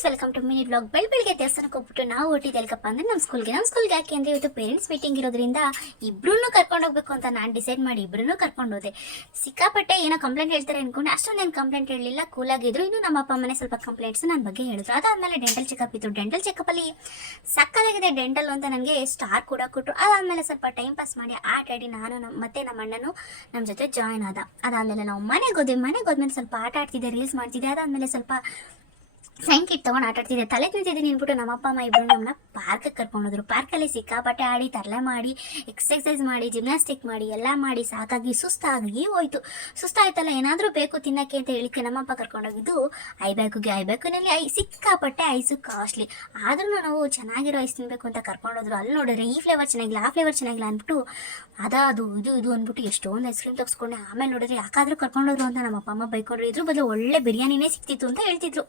Friends, welcome to mini blog. ಬೆಳಗ್ಗೆ ದೇವಸ್ಥಾನಕ್ಕೆ ಹೋಗ್ಬಿಟ್ಟು ನಾವು ಹೊಟ್ಟಿದ್ದೆಲ್ಕಪ್ಪ ಅಂದರೆ ನಮ್ಮ ಸ್ಕೂಲ್ಗೆ ಯಾಕೆ ಅಂದರೆ ಇವತ್ತು ಪೇರೆಂಟ್ಸ್ ಮೀಟಿಂಗ್ ಇರೋದ್ರಿಂದ ಇಬ್ಬರೂ ಕರ್ಕೊಂಡು ಹೋಗ್ಬೇಕು ಅಂತ ನಾನು ಡಿಸೈಡ್ ಮಾಡಿ ಇಬ್ಬರೂ ಕರ್ಕೊಂಡು ಹೋದೆ. ಸಿಕ್ಕಾಪಟ್ಟೆ ಏನೋ ಕಂಪ್ಲೇಂಟ್ ಹೇಳ್ತಾರೆ ಅಂದ್ಕೊಂಡು ಅಷ್ಟೊಂದೇನು ಕಂಪ್ಲೇಂಟ್ ಹೇಳಲಿಲ್ಲ, ಕೂಲಾಗಿದ್ರು. ಇನ್ನು ನಮ್ಮ ಅಪ್ಪ ಅಮ್ಮನೆ ಸ್ವಲ್ಪ ಕಂಪ್ಲೇಂಟ್ಸ್ ನನ್ನ ಬಗ್ಗೆ ಹೇಳಿದ್ರು. ಅದಾದಮೇಲೆ ಡೆಂಟಲ್ ಚೆಕಪ್ ಇತ್ತು. ಡೆಂಟಲ್ ಚೆಕಪ್ಪಲ್ಲಿ ಸಕ್ಕದಾಗಿದೆ ಡೆಂಟಲ್ ಅಂತ ನನಗೆ ಸ್ಟಾರ್ ಕೂಡ ಕೊಟ್ಟರು. ಅದಾದಮೇಲೆ ಸ್ವಲ್ಪ ಟೈಮ್ ಪಾಸ್ ಮಾಡಿ ಆಟ ಆಡಿ ನಾನು ಮತ್ತೆ ನಮ್ಮ ಅಣ್ಣನು ನಮ್ಮ ಜೊತೆ ಜಾಯ್ನ್ ಆದ. ಅದಾದಮೇಲೆ ನಾವು ಮನೆಗೆ ಹೋದ್ಮೇಲೆ ಸ್ವಲ್ಪ ಆಟ ಆಡ್ತಿದ್ದೆ, ರೀಲ್ಸ್ ಮಾಡ್ತಿದ್ದೆ. ಅದಾದಮೇಲೆ ಸ್ವಲ್ಪ ಸೈನ್ ಕಿಟ್ ತೊಗೊಂಡು ಆಟ ಆಡ್ತಿದ್ದೆ. ತಲೆ ತಿಂತಿದ್ದೀನಿ ಅಂದ್ಬಿಟ್ಟು ನಮ್ಮ ಅಪ್ಪ ಅಮ್ಮ ಇಬ್ಬರು ನಮ್ಮನ್ನ ಪಾರ್ಕಿಗೆ ಕರ್ಕೊಂಡೋದ್ರು. ಪಾರ್ಕಲ್ಲಿ ಸಿಕ್ಕಾಪಟ್ಟೆ ಆಡಿ, ತರಲೆ ಮಾಡಿ, ಎಕ್ಸಸೈಸ್ ಮಾಡಿ, ಜಿಮ್ನಾಸ್ಟಿಕ್ ಮಾಡಿ, ಎಲ್ಲ ಮಾಡಿ ಸಾಕಾಗಿ ಸುಸ್ತಾಗಿ ಹೋಯ್ತು. ಸುಸ್ತಾಯ್ತಲ್ಲ, ಏನಾದರೂ ಬೇಕು ತಿನ್ನೋಕ್ಕೆ ಅಂತ ಹೇಳಿಕ್ಕೆ ನಮ್ಮಪ್ಪ ಕರ್ಕೊಂಡೋಗಿದ್ದು ಐಬ್ಯಾಕಿನಲ್ಲಿ ಸಿಕ್ಕಾಪಟ್ಟೆ ಐಸು ಕಾಸ್ಟ್ಲಿ. ಆದ್ರೂ ನಾವು ಚೆನ್ನಾಗಿರೋ ಐಸ್ ತಿನ್ನಬೇಕು ಅಂತ ಕರ್ಕೊಂಡೋದ್ರು. ಅಲ್ಲಿ ನೋಡಿದ್ರೆ ಈ ಫ್ಲೇವರ್ ಚೆನ್ನಾಗಿಲ್ಲ, ಆ ಫ್ಲೇವರ್ ಚೆನ್ನಾಗಿಲ್ಲ ಅಂದ್ಬಿಟ್ಟು ಅದು ಇದು ಅಂದ್ಬಿಟ್ಟು ಎಷ್ಟೊಂದು ಐಸ್ ಕ್ರೀಮ್ ತಗ್ಸ್ಕೊಂಡೆ. ಆಮೇಲೆ ನೋಡಿದ್ರೆ ಯಾಕಾದರೂ ಕರ್ಕೊಂಡೋದ್ರು ಅಂತ ನಮ್ಮ ಅಪ್ಪ ಅಮ್ಮ ಬೈಕೊಂಡ್ರು. ಇದ್ರ ಬದಲು ಒಳ್ಳೆ ಬಿರಿಯಾನಿನೇ ಸಿಕ್ತಿತ್ತು ಅಂತ ಹೇಳ್ತಿದ್ರು.